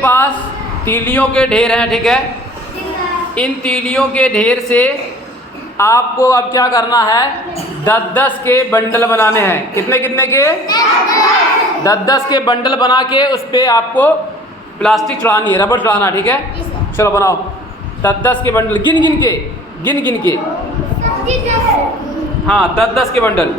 पास तीलियों के ढेर हैं, ठीक है। इन तीलियों के ढेर से आपको अब क्या करना है, 10-10 के बंडल बनाने हैं। कितने कितने के? 10-10 के बंडल बना के उस पर आपको प्लास्टिक चढ़ानी है, रबड़ चढ़ाना, ठीक है। चलो बनाओ 10-10 के बंडल, गिन गिन के हाँ 10-10 के बंडल।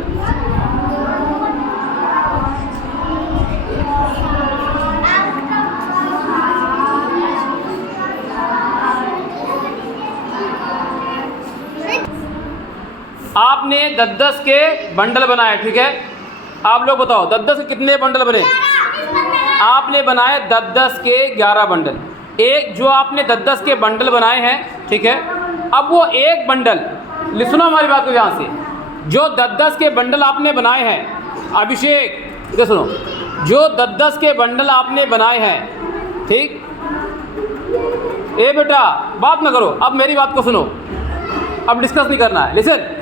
आपने 10-10 के बंडल बनाए, ठीक है। आप लोग बताओ 10-10 के कितने बंडल बने? आपने बनाए 10-10 के 11 बंडल। एक जो आपने 10-10 के बंडल बनाए हैं, ठीक है। अब वो एक बंडल, सुनो हमारी बात को ध्यान से, जो 10-10 के बंडल आपने बनाए हैं, अभिषेक इधर सुनो, जो 10-10 के बंडल आपने बनाए हैं, ठीक। ए बेटा बात ना करो, अब मेरी बात को सुनो, अब डिस्कस नहीं करना है। लिसन,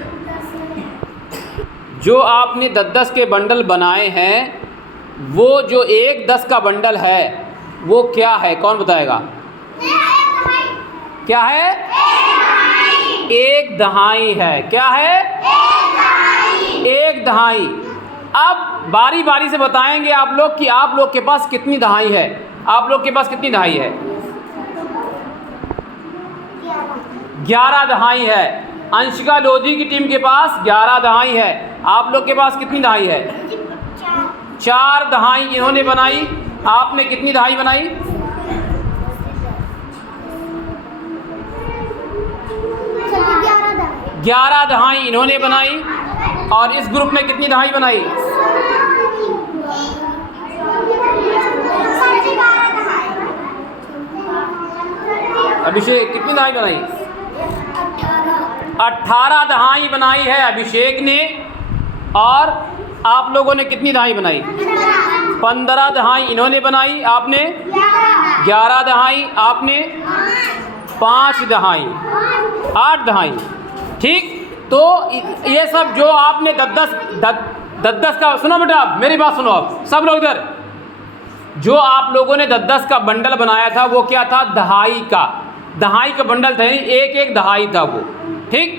जो आपने 10-10 के बंडल बनाए हैं, वो जो 1-10 का बंडल है वो क्या है? कौन बताएगा? क्या है? 1 दहाई है। क्या है? 1 दहाई। अब बारी बारी से बताएंगे आप लोग कि आप लोग के पास कितनी दहाई है। आप लोग के पास कितनी दहाई है? 11 दहाई है। अंशिका लोधी की टीम के पास 11 दहाई है। आप लोग के पास कितनी दहाई है? 4 दहाई इन्होंने बनाई। आपने कितनी दहाई बनाई? 11 दहाई इन्होंने बनाई। और इस ग्रुप ने कितनी दहाई बनाई? अभिषेक कितनी दहाई बनाई? 18 दहाई बनाई है अभिषेक ने। और आप लोगों ने कितनी दहाई बनाई? 15 दहाई इन्होंने बनाई। आपने 11 दहाई, आपने 5 दहाई, 8 दहाई, ठीक। तो ये सब जो आपने 10-10 का, सुनो बेटा मेरी बात सुनो, आप सब लोग इधर, जो आप लोगों ने 10-10 का बंडल बनाया था वो क्या था? दहाई का बंडल था, एक दहाई था वो, ठीक।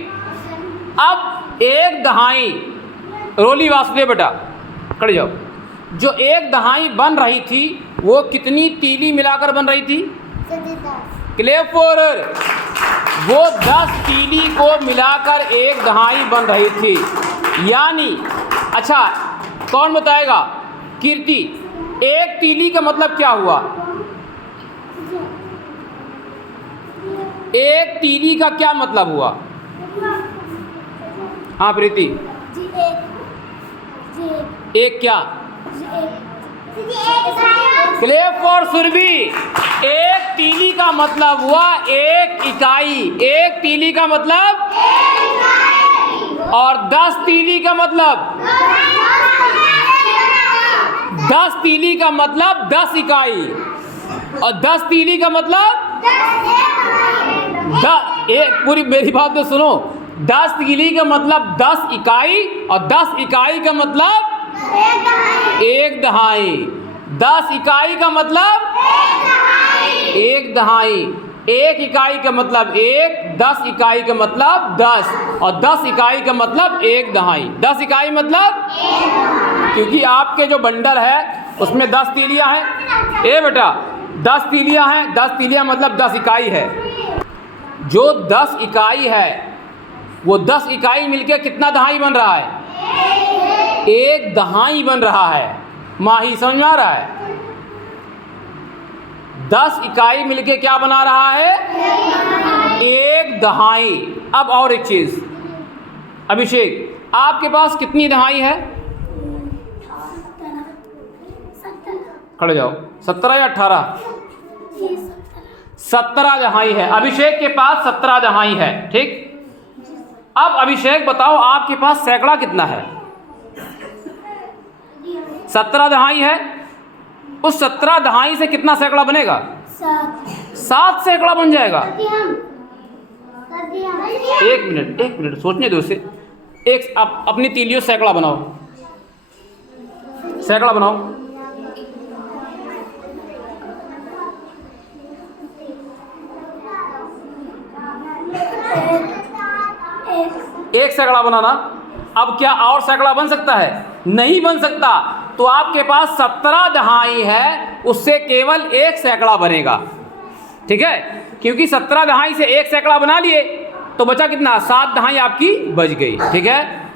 अब 1 दहाई, रोली वासुदेव बेटा खड़े जाओ, जो 1 दहाई बन रही थी वो कितनी तीली मिलाकर बन रही थी? क्लेप फॉर, वो 10 तीली को मिलाकर 1 दहाई बन रही थी। यानी अच्छा कौन बताएगा? कीर्ति, 1 तीली का मतलब क्या हुआ? 1 तीली का क्या मतलब हुआ? हाँ प्रीति, एक क्या? क्लेप फॉर सुरभि, 1 तीली का मतलब हुआ 1 इकाई। 1 तीली का मतलब, और 10 तीली का मतलब, 10 तीली का मतलब 10 इकाई, और 10 तीली का मतलब पूरी मेरी बात तो सुनो, 10 तीली का मतलब 10 इकाई, और 10 इकाई का मतलब 1 दहाई। 10 इकाई का मतलब 1 दहाई। 1 इकाई का मतलब 1, 10 इकाई का मतलब 10, और 10 इकाई का मतलब 1 दहाई। 10 इकाई मतलब, क्योंकि आपके जो बंडल है उसमें 10 तीलियां हैं। ए बेटा 10 तीलियां हैं, 10 तीलियां मतलब 10 इकाई है। जो 10 इकाई है वो 10 इकाई मिलके कितना दहाई बन रहा है? 1 दहाई बन रहा है। माही समझ में आ रहा है? 10 इकाई मिलके क्या बना रहा है? 1 दहाई। अब और एक चीज, अभिषेक आपके पास कितनी दहाई है? खड़े जाओ, 17 या 18? 17 दहाई है। अभिषेक के पास 17 दहाई है, ठीक। अब अभिषेक बताओ आपके पास सैकड़ा कितना है? 17 दहाई है। उस 17 दहाई से कितना सैकड़ा बनेगा? 7 सैकड़ा बन जाएगा। एक मिनट सोचने दो उसे। एक अपनी तीलियों सैकड़ा बनाओ, सैकड़ा बनाओ। एक सैकड़ा बनाना। अब क्या और सैकड़ा बन सकता है? नहीं बन सकता। तो आपके पास 17 दहाई है, उससे केवल एक सैकड़ा बनेगा। ठीक है, क्योंकि 17 दहाई से एक सैकड़ा बना लिए तो बचा कितना? 7 दहाई आपकी बच गई। ठीक है।